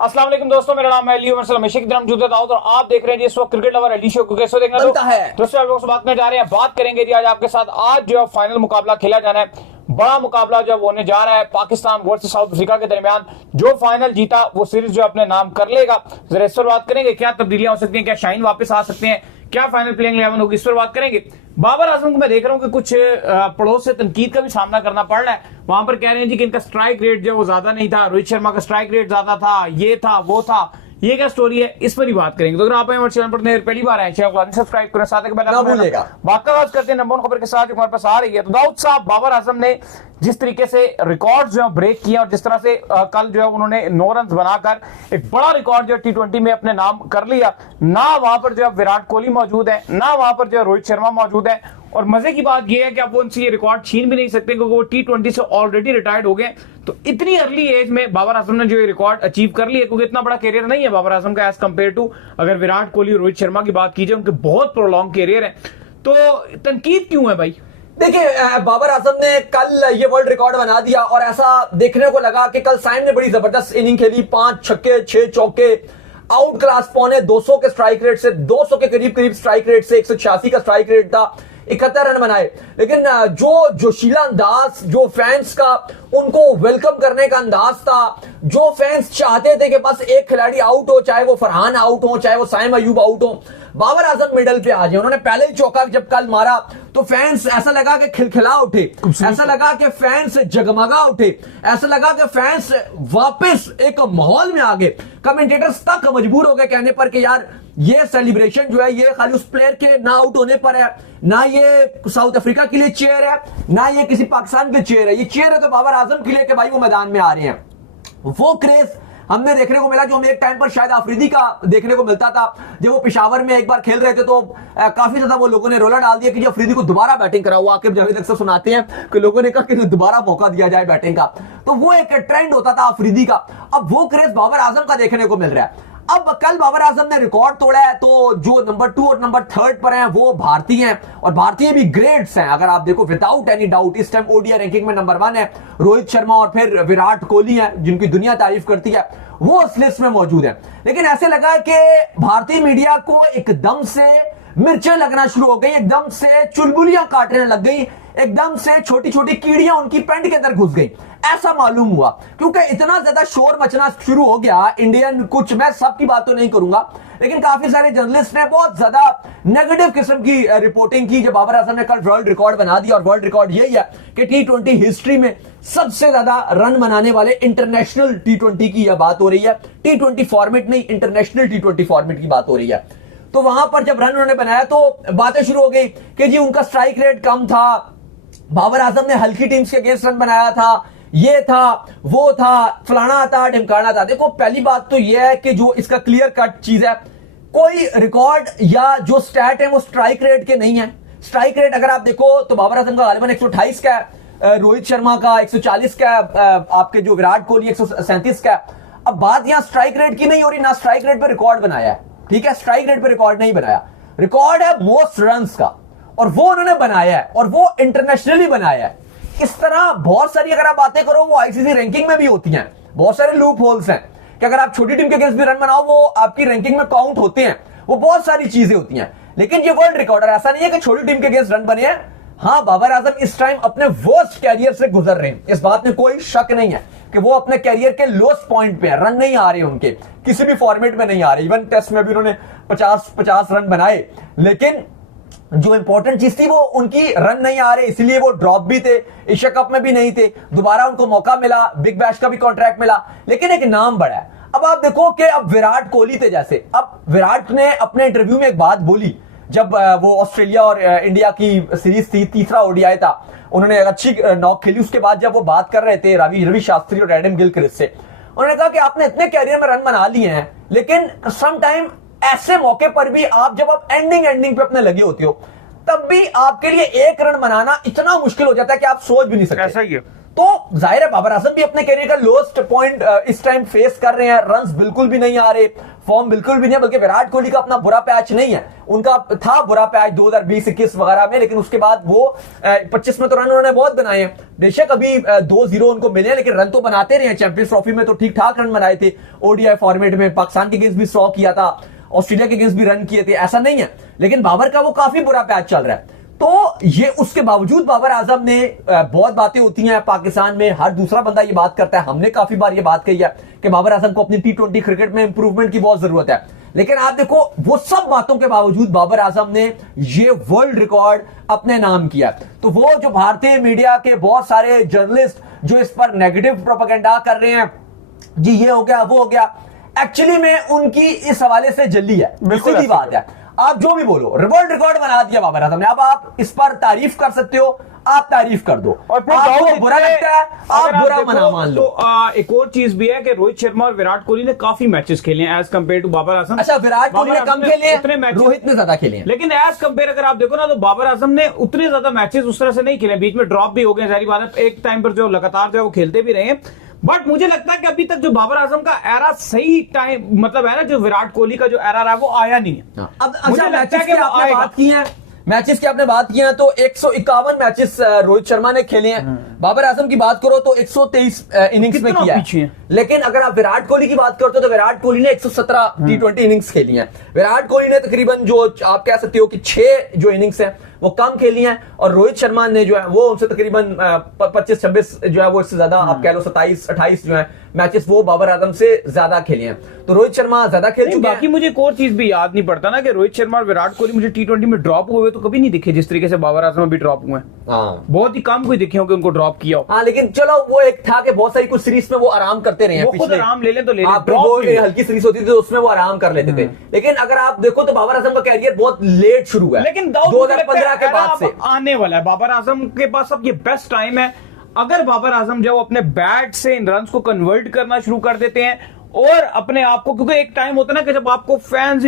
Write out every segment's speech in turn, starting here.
अस्सलाम वालेकुम दोस्तों, मेरा नाम है अली उमर सलाम की तरफ जुदा दाऊद और आप देख रहे हैं जी इस वक्त क्रिकेट लवर अली शो को। कैसे देखना बनता है दोस्तों, आप लोगों से बात करने जा रहे हैं, बात करेंगे जी आज आपके साथ। आज जो फाइनल मुकाबला खेला जाना है, बड़ा मुकाबला जो होने जा रहा है पाकिस्तान वर्सेस साउथ अफ्रीका के दरमियान। जो फाइनल जीता वो सीरीज जो अपने नाम कर लेगा। जरा इस पर बात करेंगे, क्या तब्दीलियां हो सकती हैं, क्या शाहीन वापस आ सकते हैं, क्या फाइनल प्लेइंग 11 होगी, इस पर बात करेंगे। बाबर आजम को मैं देख रहा हूं कि कुछ पड़ोस से तनकीद का भी सामना करना पड़ रहा है। वहां पर कह रहे हैं जी कि इनका स्ट्राइक रेट जो वो ज्यादा नहीं था, रोहित शर्मा का स्ट्राइक रेट ज्यादा था, ये था वो था। ये क्या स्टोरी है, इस पर ही बात करेंगे। तो अगर आप हमारे चैनल पर पहली बार आए, चैनल सब्सक्राइब करें, साथ ही बात करते हैं नंबर खबर के साथ हमारे पास आ रही है। तो दाऊद साहब, बाबर आजम ने जिस तरीके से रिकॉर्ड जो है ब्रेक किया और जिस तरह से कल जो है उन्होंने 9 रन बनाकर एक बड़ा रिकॉर्ड जो T20 में अपने नाम कर लिया। ना वहां पर जो है विराट कोहली मौजूद है, ना वहां पर जो है रोहित शर्मा मौजूद है। और मजे की बात यह है कि आप उनसे ये रिकॉर्ड छीन भी नहीं सकते क्योंकि वो T20 से ऑलरेडी रिटायर्ड हो गए। तो इतनी अर्ली एज में बाबर आजम ने जो ये रिकॉर्ड अचीव कर लिया, क्योंकि इतना बड़ा कैरियर नहीं है बाबर आजम का एज कंपेयर टू अगर विराट कोहली और रोहित शर्मा की बात की जाए, उनके बहुत प्रोलॉन्ग कैरियर है। तो तनकीद क्यों है भाई? देखिए, बाबर आजम ने कल ये वर्ल्ड रिकॉर्ड बना दिया और ऐसा देखने को लगा कि कल साइम ने बड़ी जबरदस्त इनिंग खेली। 5 छक्के 6 चौके, आउट क्लास पौने 200 के स्ट्राइक रेट से, 200 के करीब स्ट्राइक रेट से, 186 का स्ट्राइक रेट था, 71 रन बनाए। लेकिन जो जोशीला अंदाज, जो फैंस का उनको वेलकम करने का अंदाज था, जो फैंस चाहते थे कि बस एक खिलाड़ी आउट हो, चाहे वो फरहान आउट हो, चाहे वो साइम अयूब आउट हो, बाबर आजम मिडल पे आ जाए। उन्होंने पहले ही चौका जब कल मारा तो फैंस ऐसा लगा कि खिलखिला उठे, ऐसा लगा कि फैंस जगमगा उठे, ऐसा लगा कि फैंस वापस एक माहौल में आ गए। कमेंटेटर्स तक मजबूर हो गए कहने पर कि यार ये सेलिब्रेशन जो है ये खाली उस प्लेयर के ना आउट होने पर है, ना ये साउथ अफ्रीका के लिए चेयर है, ना ये किसी पाकिस्तान के चेयर है। ये चेयर है तो बाबर आजम के लिए कि भाई वो मैदान में आ रहे हैं। वो क्रेज हमने देखने को मिला जो हमें एक टाइम पर शायद आफरीदी का देखने को मिलता था। जब वो पेशावर में एक बार खेल रहे थे तो काफी ज्यादा वो लोगों ने रोला डाल दिया कि अफरीदी को दोबारा बैटिंग कराओ। आकिब जावेद अक्सर सुनाते हैं कि लोगों ने कहा कि दोबारा मौका दिया जाए बैटिंग का। तो वो एक ट्रेंड होता था आफरीदी का। अब वो क्रेज बाबर आजम का देखने को मिल रहा है। अब कल बाबर आजम ने रिकॉर्ड तोड़ा है तो जो नंबर 2 और नंबर 3 पर हैं वो भारतीय हैं और भारतीय भी ग्रेट्स हैं। अगर आप देखो विदाउट एनी डाउट इस टाइम ओडीआई रैंकिंग में नंबर 1 है रोहित शर्मा और फिर विराट कोहली हैं जिनकी दुनिया तारीफ करती है, वो उस लिस्ट में मौजूद है। लेकिन ऐसे लगा कि भारतीय मीडिया को एकदम से मिर्चें लगना शुरू हो गई, एकदम से चुलबुलियां काटने लग गई, एकदम से छोटी छोटी कीड़ियां उनकी पैंट के अंदर घुस गई, ऐसा मालूम हुआ। क्योंकि इतना ज्यादा शोर मचना शुरू हो गया इंडियन, कुछ मैं सबकी बात तो नहीं करूंगा लेकिन काफी सारे जर्नलिस्ट ने बहुत ज्यादा नेगेटिव किस्म की रिपोर्टिंग की जब बाबर आजम ने कल वर्ल्ड रिकॉर्ड बना दिया। और वर्ल्ड रिकॉर्ड यही है कि T20 हिस्ट्री में सबसे ज्यादा रन बनाने वाले इंटरनेशनल T20 की यह बात हो रही है। T20 फॉर्मेट नहीं, इंटरनेशनल T20 फॉर्मेट की बात हो रही है। तो वहां पर जब रन उन्होंने बनाया तो बातें शुरू हो गई कि जी उनका स्ट्राइक रेट कम था, बाबर आजम ने हल्की टीम्स के अगेंस्ट रन बनाया था, ये था वो था, फलाना था ढिमकाना था। देखो पहली बात तो यह है कि जो इसका क्लियर कट चीज है, कोई रिकॉर्ड या जो स्टैट है वो स्ट्राइक रेट के नहीं है। स्ट्राइक रेट अगर आप देखो तो बाबर आजम का गालिबन 128 का है, रोहित शर्मा का 140 का है, आपके जो विराट कोहली 137 का है। अब बात यहां स्ट्राइक रेट की नहीं हो रही, ना स्ट्राइक रेट पर रिकॉर्ड बनाया है, ठीक है, स्ट्राइक रेट पर रिकॉर्ड नहीं बनाया, रिकॉर्ड है मोस्ट रन्स का और वो उन्होंने बनाया है और वो इंटरनेशनली बनाया है। इस तरह बहुत सारी अगर आप बातें करो वो आईसीसी रैंकिंग में भी होती हैं, बहुत सारे लूप होल्स हैं कि अगर आप छोटी टीम के अगेंस्ट भी रन बनाओ वो आपकी रैंकिंग में काउंट होते हैं, वो बहुत सारी चीजें होती हैं। लेकिन ये वर्ल्ड रिकॉर्ड ऐसा नहीं है कि छोटी टीम के अगेंस्ट रन बने हैं। हाँ, बाबर आजम इस टाइम अपने वर्स्ट कैरियर से गुजर रहे हैं, इस बात में कोई शक नहीं है कि वो अपने कैरियर के लोस्ट पॉइंट पे है। रन नहीं आ रहे उनके, किसी भी फॉर्मेट में नहीं आ रहे। इवन टेस्ट में भी उन्होंने 50 रन बनाए, लेकिन जो इंपॉर्टेंट चीज थी वो उनकी रन नहीं आ रहे, इसलिए वो ड्रॉप भी थे, एशिया कप में भी नहीं थे, दोबारा उनको मौका मिला, बिग बैश का भी कॉन्ट्रैक्ट मिला, लेकिन एक नाम बढ़ा है। अब आप देखो कि अब विराट कोहली थे जैसे, अब विराट ने अपने इंटरव्यू में एक बात बोली जब वो ऑस्ट्रेलिया और इंडिया की सीरीज थी, तीसरा ओडीआई था, उन्होंने अच्छी नॉक खेली। उसके बाद जब वो बात कर रहे थे रवि शास्त्री और एडम गिलक्रिस्ट से, उन्होंने कहा कि आपने इतने कैरियर में रन बना लिए हैं, लेकिन सम टाइम ऐसे मौके पर भी आप जब आप एंडिंग पे अपने लगे होते हो तब भी आपके लिए एक रन बनाना इतना मुश्किल हो जाता है कि आप सोच भी नहीं सकते। ऐसा ही है। तो जाहिर है बाबर आजम भी अपने कैरियर का लोएस्ट पॉइंट इस टाइम फेस कर रहे हैं, रन्स बिल्कुल भी नहीं आ रहे, फॉर्म बिल्कुल भी नहीं है, बल्कि विराट कोहली का अपना बुरा पैच नहीं है, उनका था बुरा पैच 2020-21 वगैरह में, लेकिन उसके बाद वो 25 में तो रन उन्होंने बहुत बनाए हैं। बेशक अभी 2-0 उनको मिले, लेकिन रन तो बनाते रहे हैं। चैंपियंस ट्रॉफी में तो ठीक ठाक रन बनाए थे, ओडीआई फॉर्मेट में पाकिस्तान के अगेंस्ट भी 100 किया था, ऑस्ट्रेलिया के अगेंस्ट भी रन किए थे, ऐसा नहीं है। लेकिन बाबर का वो काफी बुरा पैच चल रहा है। तो ये उसके बावजूद बाबर आजम ने बहुत बातें होती हैं पाकिस्तान में, हर दूसरा बंदा ये बात करता है, हमने काफी बार ये बात कही है कि बाबर आजम को अपनी T20 क्रिकेट में इंप्रूवमेंट की बहुत जरूरत है। लेकिन आप देखो, वो सब बातों के बावजूद बाबर आजम ने ये वर्ल्ड रिकॉर्ड अपने नाम किया। तो वो जो भारतीय मीडिया के बहुत सारे जर्नलिस्ट जो इस पर नेगेटिव प्रोपेगेंडा कर रहे हैं, जी ये हो गया वो हो गया, एक्चुअली में उनकी इस हवाले से जल्दी है, सीधी बात है। आप जो भी बोलो, वर्ल्ड रिकॉर्ड बना दिया बाबर आजम ने। अब आप इस पर तारीफ कर सकते हो, आप तारीफ कर दो, और फिर आपको बुरा लगता है आप बुरा मना मान लो। तो एक और चीज भी है कि रोहित शर्मा और विराट कोहली ने काफी मैचेस खेले हैं as compare to Babar Azam. अच्छा, विराट कोहली ने कम खेले, रोहित ने ज्यादा खेले, लेकिन एज कंपेयर अगर आप देखो ना, तो बाबर आजम ने उतने ज्यादा मैचेस उस तरह से नहीं खेले, बीच में ड्रॉप भी हो गए, सारी बात है। एक टाइम पर जो लगातार जो वो खेलते भी रहे, बट मुझे लगता है कि अभी तक जो बाबर आजम का एरा सही टाइम मतलब है ना, जो विराट कोहली का जो एरा रहा है वो आया नहीं है। अब मुझे लगता है कि आपने बात की है, मैचेस की आपने बात की है, तो 151 मैचेस रोहित शर्मा ने खेले हैं। बाबर आजम की बात करो तो 123 इनिंग्स में किया है। लेकिन अगर आप विराट कोहली की बात करते हो तो विराट कोहली ने 117 T20 इनिंग्स खेली हैं। विराट कोहली ने तकरीबन जो आप कह सकते हो कि 6 जो इनिंग्स हैं वो कम खेली हैं, और रोहित शर्मा ने जो है वो उनसे तकरीबन 25-26 जो है वो इससे ज्यादा आप कह लो 27-28 जो है मैचेस वो बाबर आजम से ज्यादा खेले हैं। तो रोहित शर्मा ज्यादा खेल चुके हैं। बाकी मुझे एक और चीज भी याद नहीं पड़ता ना कि रोहित शर्मा और विराट कोहली मुझे T20 में ड्रॉप हुए तो कभी नहीं दिखे जिस तरीके से बाबर आजम भी ड्रॉप हुए हैं। बहुत ही कम कोई दिखे हो कि उनको ड्रॉप किया हो। हाँ, लेकिन चलो वो एक था कि बहुत सारी कुछ सीरीज में वो आराम करते रहे हैं, वो खुद आराम ले लें तो ले लें, हल्की सीरीज होती थी तो उसमें वो आराम कर लेते थे। लेकिन अगर आप देखो तो बाबर आजम का कैरियर बहुत लेट शुरू हुआ है, लेकिन 2015 के बाद से आने वाला है। बाबर आजम के पास अब ये बेस्ट टाइम है, अगर बाबर आजम जब अपने बैट से इन रन्स को कन्वर्ट करना शुरू कर देते हैं और अपने आप को, क्योंकि एक टाइम होता है ना कि जब आपको फैंस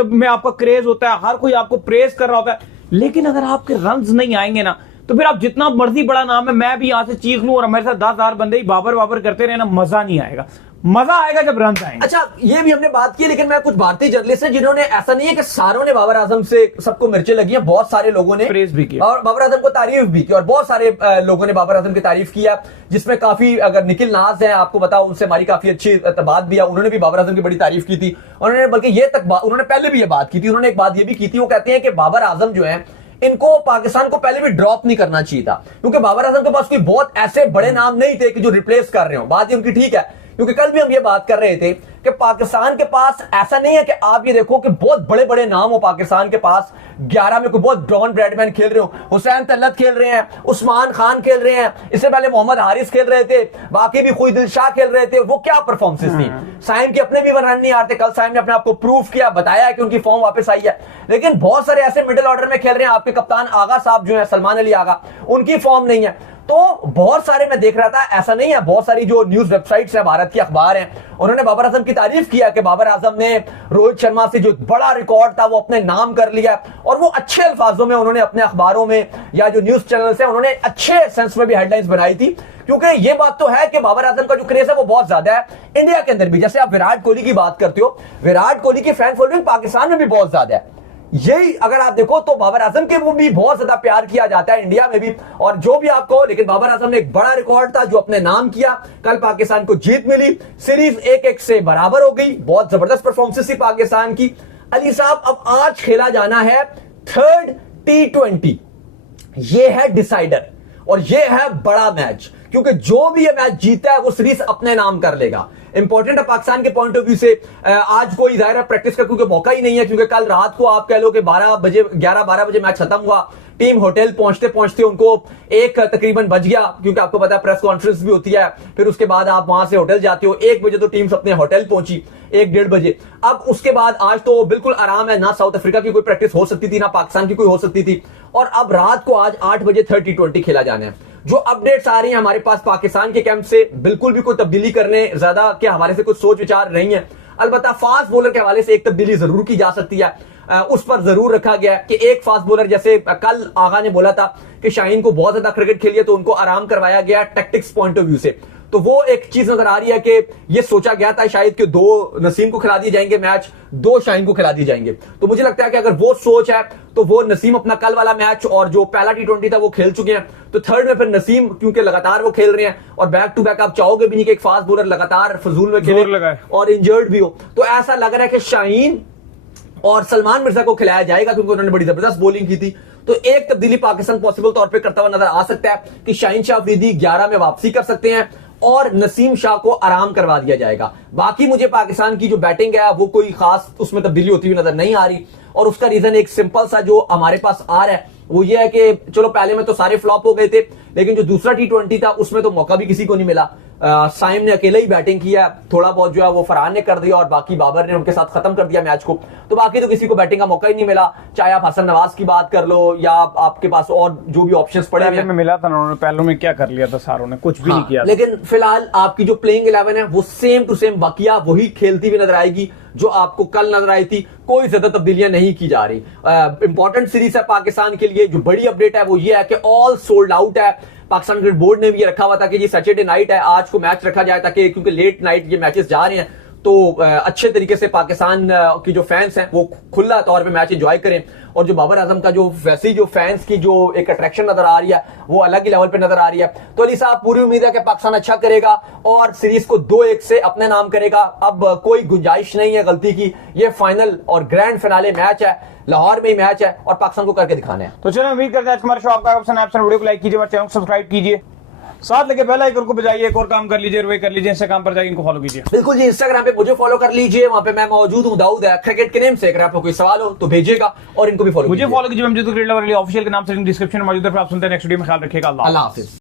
में आपका क्रेज होता है, हर कोई आपको प्रेज कर रहा होता है, लेकिन अगर आपके रन्स नहीं आएंगे ना तो फिर आप जितना मर्जी बड़ा नाम है, मैं भी यहां से चीख लूं और हमारे साथ 10,000 बंदे ही बाबर बाबर करते रहे ना, मजा नहीं आएगा। मजा आएगा जब रन आएंगे। अच्छा, ये भी हमने बात की, लेकिन मैं कुछ भारतीय जर्नलिस्ट हैं जिन्होंने, ऐसा नहीं है कि सारों ने बाबर आजम से सबको मिर्चें लगी हैं, बहुत सारे लोगों ने प्रेज भी किया और बाबर आजम को तारीफ भी की, और बहुत सारे लोगों ने बाबर आजम की तारीफ किया, जिसमें काफी, अगर निखिल नाज है आपको बताओ, उनसे हमारी काफी अच्छी बात भी है, उन्होंने भी बाबर आजम की बड़ी तारीफ की थी। उन्होंने बल्कि ये तक उन्होंने पहले भी ये बात की थी, उन्होंने एक बात ये भी की थी, वो कहते हैं कि बाबर आजम जो है इनको पाकिस्तान को पहले भी ड्रॉप नहीं करना चाहिए था, क्योंकि बाबर आजम के पास कोई बहुत ऐसे बड़े नाम नहीं थे कि जो रिप्लेस कर रहे हो। बात ये उनकी ठीक है, क्योंकि कल भी हम ये बात कर रहे थे कि पाकिस्तान के पास ऐसा नहीं है कि आप ये देखो कि बहुत बड़े बड़े नाम हो पाकिस्तान के पास। 11 में कोई बहुत डॉन ब्रैडमैन खेल रहे हो, हुसैन तलत खेल रहे हैं, उस्मान खान खेल रहे हैं, इससे पहले मोहम्मद हारिस खेल रहे थे, बाकी भी खुईदिल शाह खेल रहे थे। वो क्या परफॉर्मेंस थी। साइम के अपने भी रन नहीं आते, कल साइम ने अपने आप को प्रूव किया, बताया कि उनकी फॉर्म वापस आई है। लेकिन बहुत सारे ऐसे मिडिल ऑर्डर में खेल रहे हैं, आपके कप्तान आगा साहब जो है, सलमान अली आगा, उनकी फॉर्म नहीं है। तो बहुत सारे मैं देख रहा था, ऐसा नहीं है, बहुत सारी जो न्यूज वेबसाइट्स हैं, भारत की अखबार हैं, उन्होंने बाबर आजम की तारीफ किया कि बाबर आजम ने रोहित शर्मा से जो बड़ा रिकॉर्ड था वो अपने नाम कर लिया, और वो अच्छे अल्फाजों में उन्होंने अपने अखबारों में या जो न्यूज चैनल्स हैं उन्होंने अच्छे सेंस में भी हेडलाइंस बनाई थी। क्योंकि ये बात तो है कि बाबर आजम का जो क्रेज है वो बहुत ज्यादा है इंडिया के अंदर भी। जैसे आप विराट कोहली की बात करते हो, विराट कोहली की फैन फॉलोइंग पाकिस्तान में भी बहुत ज्यादा है। यही अगर आप देखो तो बाबर आजम के वो भी बहुत ज्यादा प्यार किया जाता है इंडिया में भी, और जो भी आपको, लेकिन बाबर आजम ने एक बड़ा रिकॉर्ड था जो अपने नाम किया। कल पाकिस्तान को जीत मिली, सीरीज 1-1 से बराबर हो गई, बहुत जबरदस्त परफॉर्मेंस थी पाकिस्तान की। अली साहब, अब आज खेला जाना है 3rd T20, ये है डिसाइडर और ये है बड़ा मैच, क्योंकि जो भी ये मैच जीता है वो सीरीज अपने नाम कर लेगा। इंपॉर्टेंट है पाकिस्तान के पॉइंट ऑफ व्यू से। आज कोई जाहिर है प्रैक्टिस का क्योंकि मौका ही नहीं है, क्योंकि कल रात को आप कह लो कि 11-12 बजे मैच खत्म हुआ, टीम होटल पहुंचते पहुंचते उनको 1 तकरीबन बज गया, क्योंकि आपको पता है प्रेस कॉन्फ्रेंस भी होती है, फिर उसके बाद आप वहां से होटल जाते हो। 1 बजे तो टीम अपने होटल पहुंची, 1-1:30 बजे। अब उसके बाद आज तो बिल्कुल आराम है, ना साउथ अफ्रीका की कोई प्रैक्टिस हो सकती थी, ना पाकिस्तान की कोई हो सकती थी, और अब रात को आज 8 बजे 3rd T20 खेला जाना है। जो अपडेट्स आ रही हैं हमारे पास पाकिस्तान के कैंप से, बिल्कुल भी कोई तब्दीली करने ज्यादा के हवाले से कुछ सोच विचार नहीं है। अलबत्ता फास्ट बॉलर के हवाले से एक तब्दीली जरूर की जा सकती है, उस पर जरूर रखा गया है कि एक फास्ट बॉलर, जैसे कल आगा ने बोला था कि शाहीन को बहुत ज्यादा क्रिकेट खेली है तो उनको आराम करवाया गया टैक्टिक्स पॉइंट ऑफ व्यू से, तो वो एक चीज नजर आ रही है कि ये सोचा गया था शायद कि 2 नसीम को खिला दिए जाएंगे मैच, 2 शाहीन को खिला दिए जाएंगे। तो मुझे लगता है कि अगर वो सोच है तो वो नसीम अपना कल वाला मैच और जो पहला T20 था वो खेल चुके हैं, तो थर्ड में फिर नसीम क्योंकि लगातार वो खेल रहे हैं और बैक टू बैक आप चाहोगे भी नहीं कि एक फास्ट बॉलर लगातार फजूल में खेले और इंजर्ड भी हो, तो ऐसा लग रहा है कि शाहीन और सलमान मिर्जा को खिलाया जाएगा क्योंकि उन्होंने बड़ी जबरदस्त बॉलिंग की थी। तो एक तब्दीली पाकिस्तान पॉसिबल तौर पे करता हुआ नजर आ सकता है कि शाहीन शाह अफरीदी 11 में वापसी कर सकते हैं और नसीम शाह को आराम करवा दिया जाएगा। बाकी मुझे पाकिस्तान की जो बैटिंग है वो कोई खास उसमें तब्दीली होती हुई नजर नहीं आ रही, और उसका रीजन एक सिंपल सा जो हमारे पास आ रहा है वो ये है कि चलो पहले में तो सारे फ्लॉप हो गए थे, लेकिन जो दूसरा T20 था उसमें तो मौका भी किसी को नहीं मिला। साइम ने अकेले ही बैटिंग किया, थोड़ा बहुत जो है वो फरहान ने कर दिया और बाकी बाबर ने उनके साथ खत्म कर दिया मैच को, तो बाकी तो किसी को बैटिंग का मौका ही नहीं मिला। चाहे आप हसन नवाज की बात कर लो या आपके पास और जो भी ऑप्शंस पड़े में मिला था उन्होंने, पहलों में क्या कर लिया था सारों ने, कुछ भी नहीं किया। लेकिन फिलहाल आपकी जो प्लेइंग 11 है वो सेम टू सेम बकिया वही खेलती हुई नजर आएगी जो आपको कल नजर आई थी, कोई ज्यादा तब्दीलियां नहीं की जा रही। इंपॉर्टेंट सीरीज है पाकिस्तान के लिए, जो बड़ी अपडेट है वो ये है कि ऑल सोल्ड आउट है। पाकिस्तान क्रिकेट बोर्ड ने भी ये रखा हुआ था कि ये सैटरडे नाइट है, आज को मैच रखा जाए ताकि क्योंकि लेट नाइट ये मैचेस जा रहे हैं तो अच्छे तरीके से पाकिस्तान की जो फैंस हैं वो खुला तौर पे मैच एंजॉय करें, और जो बाबर आजम का जो वैसे जो फैंस की जो एक अट्रैक्शन नजर आ रही है वो अलग ही लेवल पे नजर आ रही है। तो अली साहब पूरी उम्मीद है कि पाकिस्तान अच्छा करेगा और सीरीज को 2-1 से अपने नाम करेगा। अब कोई गुंजाइश नहीं है गलती की, ये फाइनल और ग्रैंड फिनाले मैच है, लाहौर में ही मैच है और पाकिस्तान को करके दिखाना है। तो चलो उम्मीद करते हैं आज हमारे शो आपका पसंद है, वीडियो को लाइक कीजिए और चैनल को सब्सक्राइब कीजिए, साथ लगे बेल आइकन को बजाइए, एक और काम कर लीजिए, वे कर लीजिए, इंस्टाग्राम पर जाइए, इनको फॉलो कीजिए। बिल्कुल जी, इंस्टाग्राम पे मुझे फॉलो कर लीजिए, वहां पे मैं मौजूद हूं, दाऊद है क्रिकेट के नेम से। अगर आपको कोई सवाल हो तो भेजिएगा और इनको भी फॉलो मुझे फॉलो कीजिए, ऑफिशियल के नाम से डिस्क्रिप्शन में मौजूद है, फिर आप सुनते हैं नेक्स्ट वीडियो में। ख्याल रखिएगा, अल्लाह हाफिज।